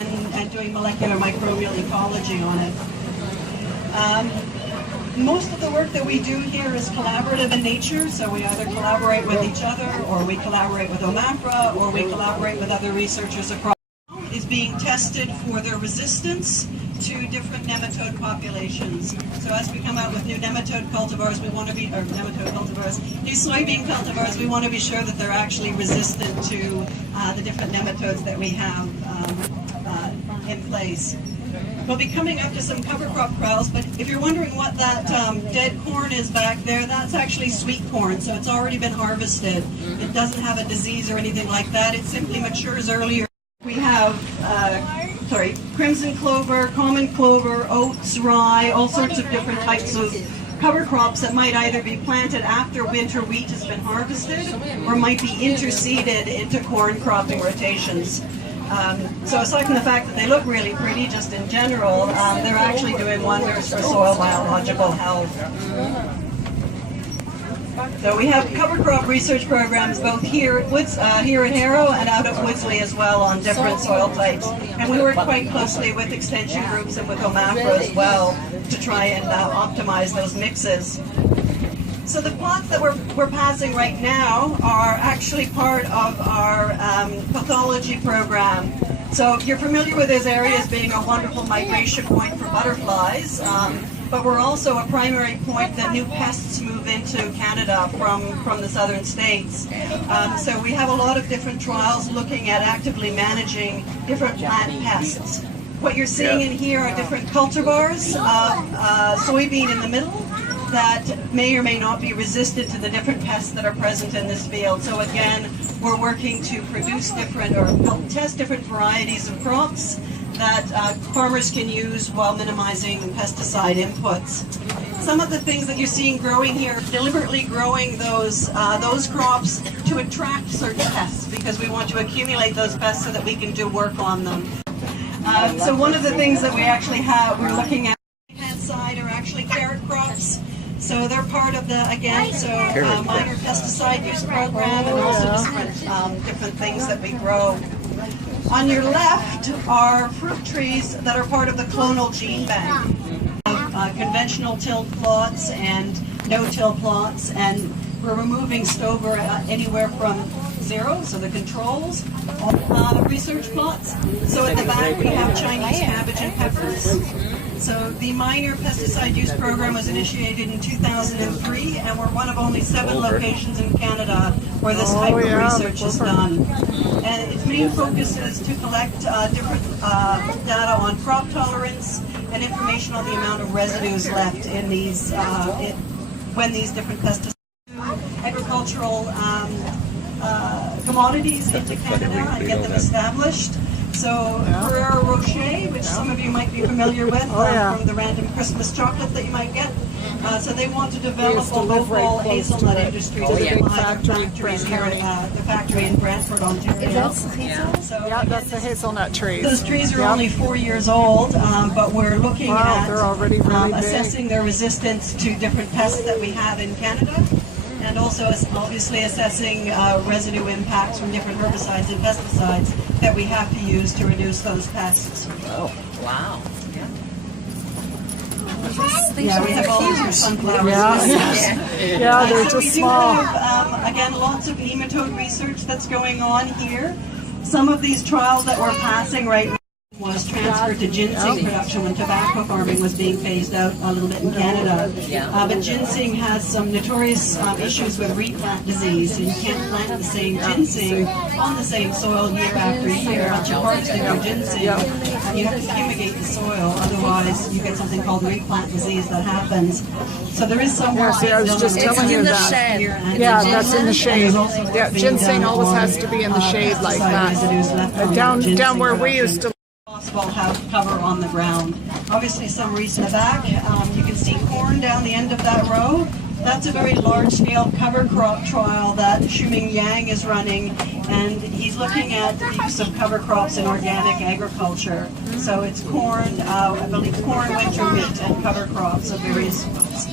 and doing molecular microbial ecology on it. Most of the work that we do here is collaborative in nature, so we either collaborate with each other, or we collaborate with OMAPRA, or we collaborate with other researchers across. Is being tested for their resistance to different nematode populations. So as we come out with new nematode cultivars, new soybean cultivars, we want to be sure that they're actually resistant to the different nematodes that we have in place. We'll be coming up to some cover crop trials, but if you're wondering what that dead corn is back there, that's actually sweet corn, so it's already been harvested. It doesn't have a disease or anything like that. It simply matures earlier. We have crimson clover, common clover, oats, rye, all sorts of different types of cover crops that might either be planted after winter wheat has been harvested or might be interseeded into corn cropping rotations. So aside from the fact that they look really pretty just in general, they're actually doing wonders for soil biological health. So we have cover crop research programs both here at Harrow and out at Woodsley as well on different soil types. And we work quite closely with extension groups and with OMAPRA as well to try and optimize those mixes. So the plots that we're passing right now are actually part of our pathology program. So you're familiar with those areas being a wonderful migration point for butterflies, but we're also a primary point that new pests move into Canada from the southern states. So we have a lot of different trials looking at actively managing different plant pests. What you're seeing in here are different cultivars of soybean in the middle that may or may not be resistant to the different pests that are present in this field. So again, we're working to produce different or help test different varieties of crops that farmers can use while minimizing pesticide inputs. Some of the things that you're seeing growing here, deliberately growing those crops to attract certain pests because we want to accumulate those pests so that we can do work on them. So one of the things that we actually we're looking at on the right-hand side are actually carrot crops. So they're part of the, minor pesticide use program and also different things that we grow. On your left are fruit trees that are part of the clonal gene bank. Conventional till plots and no-till plots, and we're removing stover anywhere from 0, so the controls, research plots. So at the back we have Chinese cabbage and peppers. So the minor pesticide use program was initiated in 2003, and we're one of only 7 locations in Canada where this type of research is done. And its main focus is to collect different data on crop tolerance and information on the amount of residues left in these when these different pesticides agricultural commodities into Canada and get them established. So Ferrero Rocher, which some of you might be familiar with from the random Christmas chocolate that you might get. So they want to develop a local hazelnut industry to supply their factories here at the factory in Brantford, Ontario. Yeah, that's the hazelnut trees. Those trees are only 4 years old, but we're looking at assessing their resistance to different pests that we have in Canada, and also obviously assessing residue impacts from different herbicides and pesticides that we have to use to reduce those pests. Oh, wow. Yeah, we have all these sunflowers. Yeah, they're just small. We do have, again, lots of nematode research that's going on here. Some of these trials that we're passing right now was transferred to ginseng production when tobacco farming was being phased out a little bit in Canada. But ginseng has some notorious issues with replant disease, so you can't plant the same ginseng on the same soil year after year. Once you're harvesting your ginseng, you have to fumigate the soil, otherwise you get something called replant disease that happens. So there is some work I was just telling you that. Yeah, that's in the shade. Yeah, ginseng always has to be in the shade like that. Down where we used to possible cover on the ground. Obviously some recent back, you can see corn down the end of that row. That's a very large-scale cover crop trial that Shuming Yang is running, and he's looking at the use of cover crops in organic agriculture. So it's corn, I believe corn, winter wheat, and cover crops of various sorts.